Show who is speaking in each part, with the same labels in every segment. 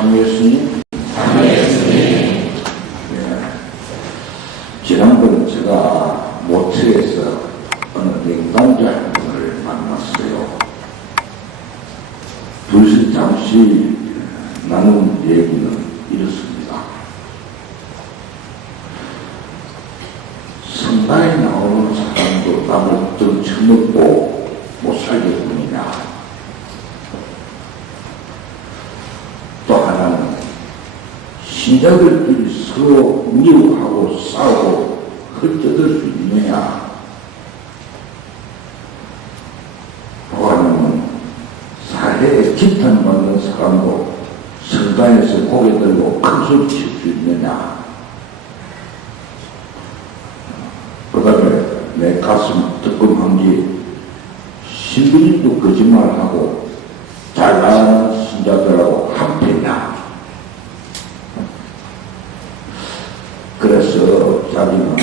Speaker 1: 참여했으니 예. 지난번 제가 모처에서 어느 냉담자 한 분을 만났어요. 둘이 잠시 나눈 얘기는 이렇습니다. 성당에 나오는 사람도 나를 좀 처먹고 못 살겠느냐. 또 하나는 신자들끼리 서로 미워하고 싸우고 헐뜯을 수 있느냐. 또 하나는 사회에 지탄받는 사람도 성당에서 고개 들고 큰 소리 칠 수 있느냐. 그 다음에 내 가슴 뜨끔한 게 신부님도 거짓말하고 잘 나가는 신자들하고 한패냐. 그래서 자기는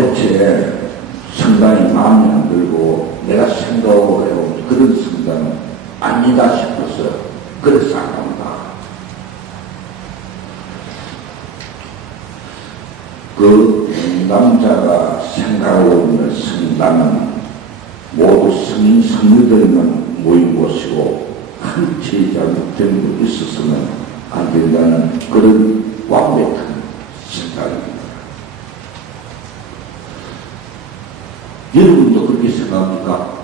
Speaker 1: 도대체 성당이 마음에 안 들고 내가 생각하고 해온 그런 성당은 아니다 싶어서 그래서 안 온다. 그 남자가 생각하고 있는 성당은 모두 성인 성녀들만 모인 곳이고 한 제자도 전부 있어서는 안 된다는 그런 완벽한 생각입니다. 여러분도 그렇게 생각합니까?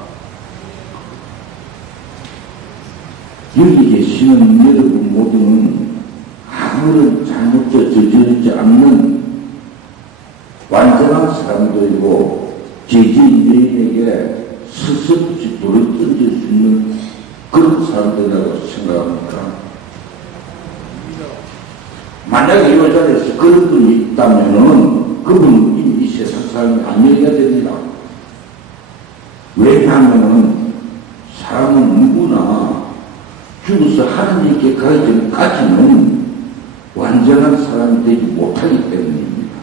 Speaker 1: 여기 계시는 여러분 모두는 아무런 잘못도 저지르지 않는 완전한 사람들이고 제지인에게 스스로지 돌을 던질 수 있는 그런 사람들이라고 생각합니까? 만약에 이 자리에서 그런 분이 있다면은 그분은 이미 이 세상 사람이 아니어야 됩니다. 왜냐하면은 사람은 누구나 죽어서 하나님께 가기 전까지는 완전한 사람이 되지 못하기 때문입니다.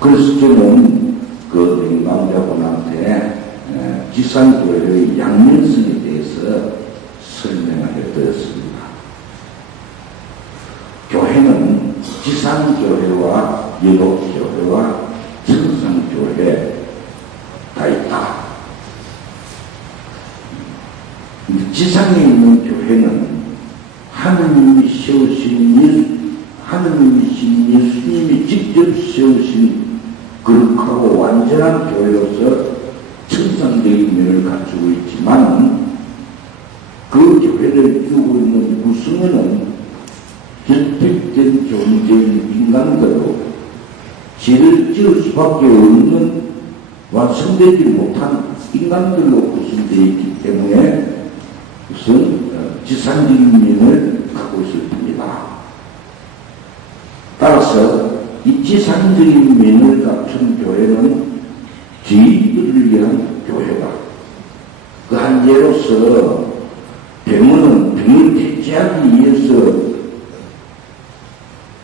Speaker 1: 그래서 저는 그 남자분한테 지상교회의 양면성에 대해서 설명을 해드렸습니다. 교회는 지상교회와 여독교회와 정상교회 가 있다. 지상에 있는 교회는 하느님이 세우신 일, 하느님이신 예수님이 직접 세우신 거룩하고 완전한 교회로서 천상적인 면을 갖추고 있지만 그 교회를 이루고 있는 구성에는 결핍된 존재인 인간들로 죄를 지을 수밖에 없는 완성되지 못한 인간들로 구성되어 있기 때문에 우선 지상적인 면을 갖고 있을 뿐이다. 따라서 이 지상적인 면을 갖춘 교회는 죄인들을 위한 교회다. 그 한 예로서 병원은 병을 퇴치하기 위해서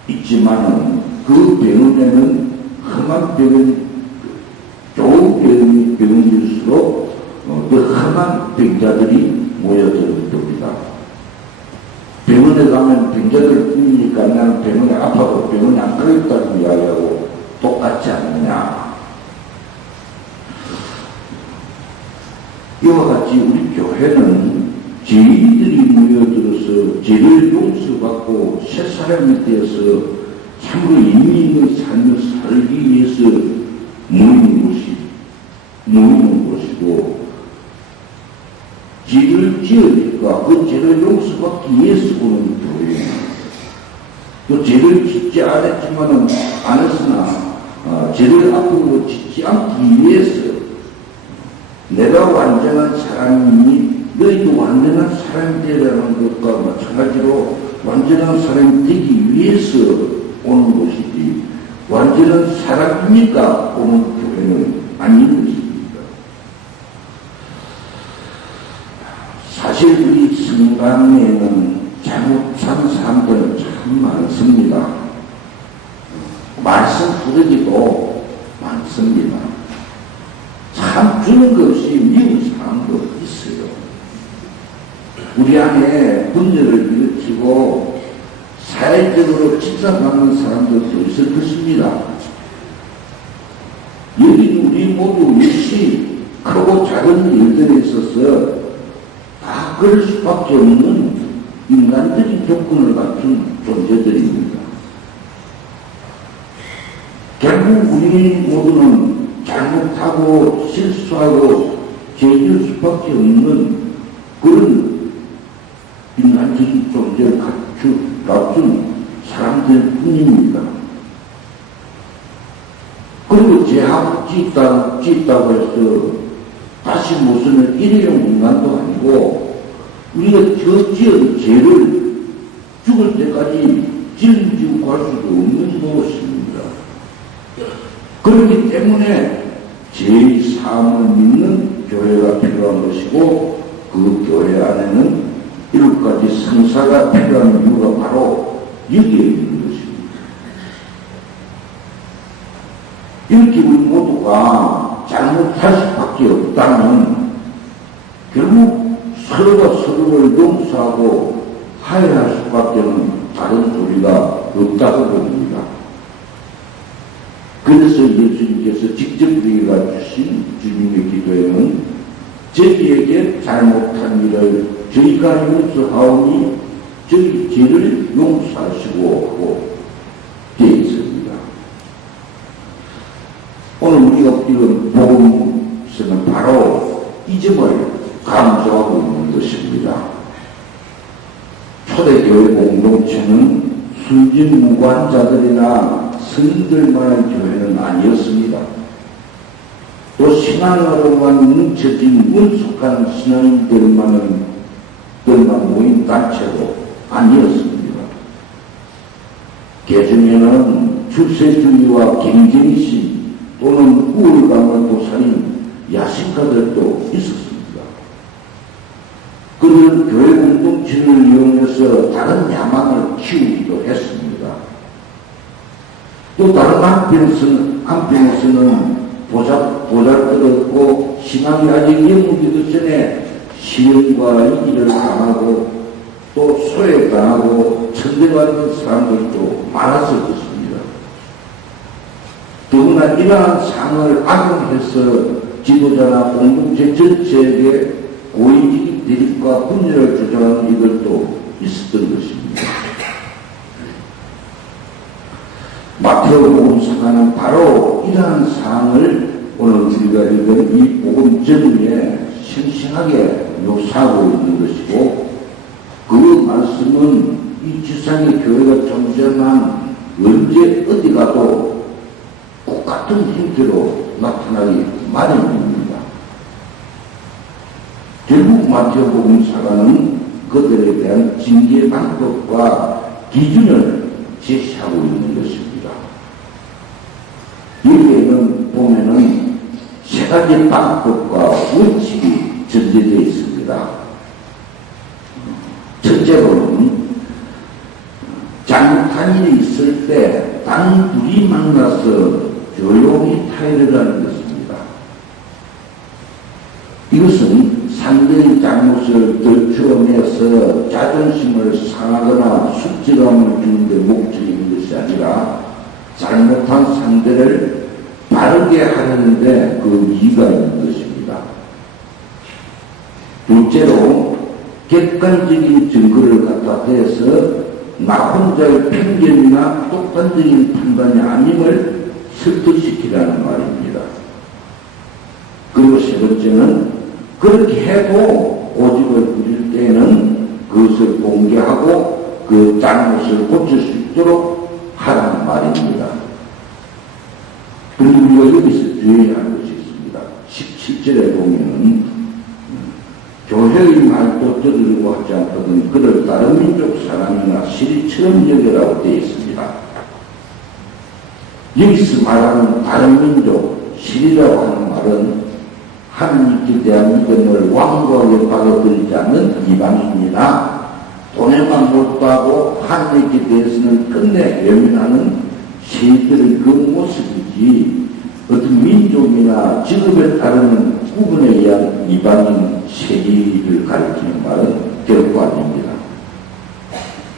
Speaker 1: 있지만은 그 병원에는 험한 병은 병일수록 어, 그 험한 병자들이 모여드는 겁니다. 병원에 가면 병자들 뿐이니까 나는 병원에 아파도 병원에 안 가겠다고 이야기하고 똑같지 않느냐. 이와 같이 우리 교회는 죄인들이 모여들어서 죄를 용서받고 새 사람이 되어서 참으로 있는 삶을 살기 위해서 모이는 곳이고, 죄를 지으니까 그 죄를 용서받기 위해서 오는 교회입니다. 또 죄를 짓지 않았지만은, 않았으나, 어, 죄를 앞으로 짓지 않기 위해서 내가 완전한 사람이니 너희도 완전한 사람이 되라는 것과 마찬가지로 완전한 사람이 되기 위해서 오는 것이지 완전한 사람이니까 오는 교회는 아닌 것입니다. 사실 우리 성당에는 잘못 산 사람들은 참 많습니다. 말씀 부르기도 많습니다. 참 주는 것 없이 미운 사람도 있어요. 우리 안에 분열을 일으키고 사회적으로 직사받는 사람들도 있을 것입니다. 여기 우리 모두 역시 크고 작은 일들에 있어서 다 그럴 수밖에 없는 인간적인 조건을 갖춘 존재들입니다. 결국 우리 모두는 잘못하고 실수하고 죄질 수밖에 없는 그런 인간적인 존재를 갖추, 갖춘 사람들 뿐입니다. 그리고 죄하고 찢다, 찢다고 해서 다시 무슨 일회용 인간도 아니고 우리가 저 지은 죄를 죽을 때까지 짊지고 갈 수도 없는 무엇입니다. 그렇기 때문에 죄의 사함을 믿는 교회가 필요한 것이고 그 교회 안에는 일곱 가지 성사가 필요한 이유가 바로 여기에 있는 것입니다. 이렇게 우리 모두가 잘못할 수밖에 없다면 결국 서로가 서로를 용서하고 화해할 수밖에는 없다고 봅니다. 그래서 예수님께서 직접 우리가 주신 주님의 기도에는 저희에게 잘못한 일을 저희가 용서하오니 저희 죄를 용서하시고 하고 되어 있습니다. 오늘 우리가 읽은 복음서는 바로 이 점을 강조하고 있는 것입니다. 초대교회 공동체는 순진 무관자들이나 스님들만의 교회는 아니었습니다. 또 신앙으로만 뭉쳐진 문숙한 신앙인들만은 들만 모인 단체도 아니었습니다. 개중에는 출세주의와 경쟁심 또는 우울감을 도사린 야식가들도 있었습니다. 그들은 교회 공동체를 이용해서 다른 야망을 키우기도 했습니다. 또 다른 한편에서는, 한편에서는 보잘, 보잘것없고 신앙이 아직 영무기도 전에 시련과 이기를 당하고 또 소외 당하고 천대받는 사람들도 많았을 것입니다. 더구나 이러한 상을 악용해서 지도자나 공동체 전체에게 고의적 인 대립과 분열을 주장하는 이들도 있었던 것입니다. 마태복음 사가는 바로 이러한 사항을 오늘 우리가 읽은 이 복음 전에 생생하게 묘사하고 있는 것이고 그 말씀은 이 지상의 교회가 존재한 언제 어디 가도 똑같은 형태로 나타나기 마련입니다. 결국 마태복음 사가는 그들에 대한 징계 방법과 기준을 제시하고 있는 것입니다. 여기에는 보면은 세 가지 방법과 원칙이 전제되어 있습니다. 첫째로는 잘못한 일이 있을 때 단 둘이 만나서 조용히 하는 것입니다. 이것은 잘못을 들추어내서 자존심을 상하거나 숙제감을 주는 데 목적이 있는 것이 아니라 잘못한 상대를 바르게 하려는데 그 이유가 있는 것입니다. 둘째로 객관적인 증거를 갖다 대서 나 혼자의 편견이나 독단적인 판단이 아님을 설득시키라는 말입니다. 그리고 세 번째는 그렇게 해도 오직을 부릴 때에는 그것을 공개하고 그 잘못을 고칠 수 있도록 하라는 말입니다. 그리고 우리가 여기서 주의해야 할 것이 있습니다. 17절에 보면은 교회의 말도 들으려고 하지 않거든 그를 다른 민족 사람이나 시리처럼 여겨라고 되어 있습니다. 여기서 말하는 다른 민족, 시리라고 하는 말은 하나님께 대한 믿음을 완고하게 받아들이지 않는 이방입니다. 돈에만 몰두하고 하나님께 대해서는 끝내 외면하는 시들의 그 모습이지 어떤 민족이나 직업에 따르는 구분에 의한 이방인 세계를 가리키는 말은 결코 아닙니다.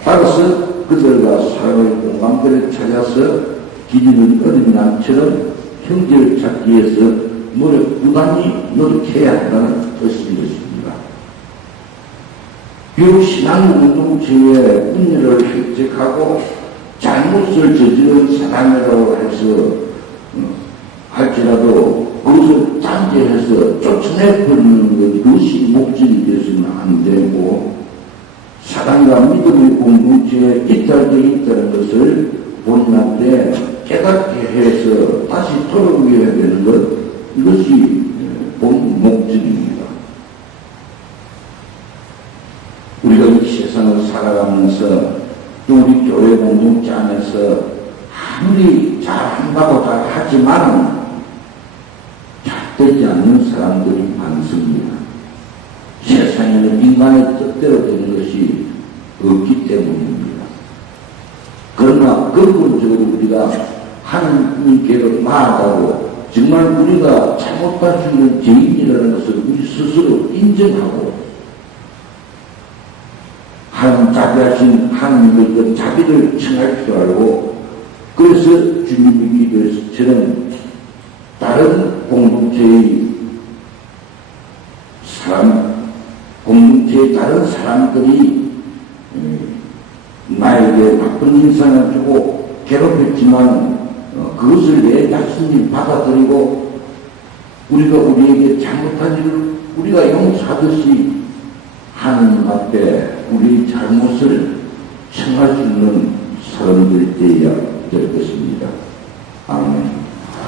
Speaker 1: 따라서 그들과 사랑의 공감대를 찾아서 기리는 어린 양처럼 형제를 찾기 위해서 노력, 부단히 노력해야 한다는 뜻인 것입니다. 비록 신앙운동체의 분열을 획책하고 잘못을 저지른 사람이라고 해서 어, 할지라도 그것을 단죄해서 쫓아내버리는 것이 목적이 되어서는 안 되고 사랑과 믿음의 공동체에 이탈되어 있다는 것을 본인한테 깨닫게 해서 다시 돌아오게 해야 되는 것 이것이 본 목적입니다. 우리가 이 세상을 살아가면서 또 우리 교회 공동체 안에서 아무리 잘한다고 잘 하지만 잘 되지 않는 사람들이 많습니다. 세상에는 인간의 뜻대로 되는 것이 없기 때문입니다. 그러나 근본적으로 우리가 하나님께로 나아가고 정말 우리가 잘못할 수 있는 죄인이라는 것을 우리 스스로 인정하고 하나님 자비하신 하나님의 그 자비를 청할 줄 알고 그래서 주님이 기도해서 저는 다른 공동체의 사람, 공동체의 다른 사람들이 음, 나에게 나쁜 인상을 주고 괴롭혔지만 어, 그것을 내 자신이 받아들이고 우리가 우리에게 잘못한 일을 우리가 용서하듯이 하나님 앞에 우리 잘못을 청할 수 있는 사람들이 되어야 될 것입니다. 아멘.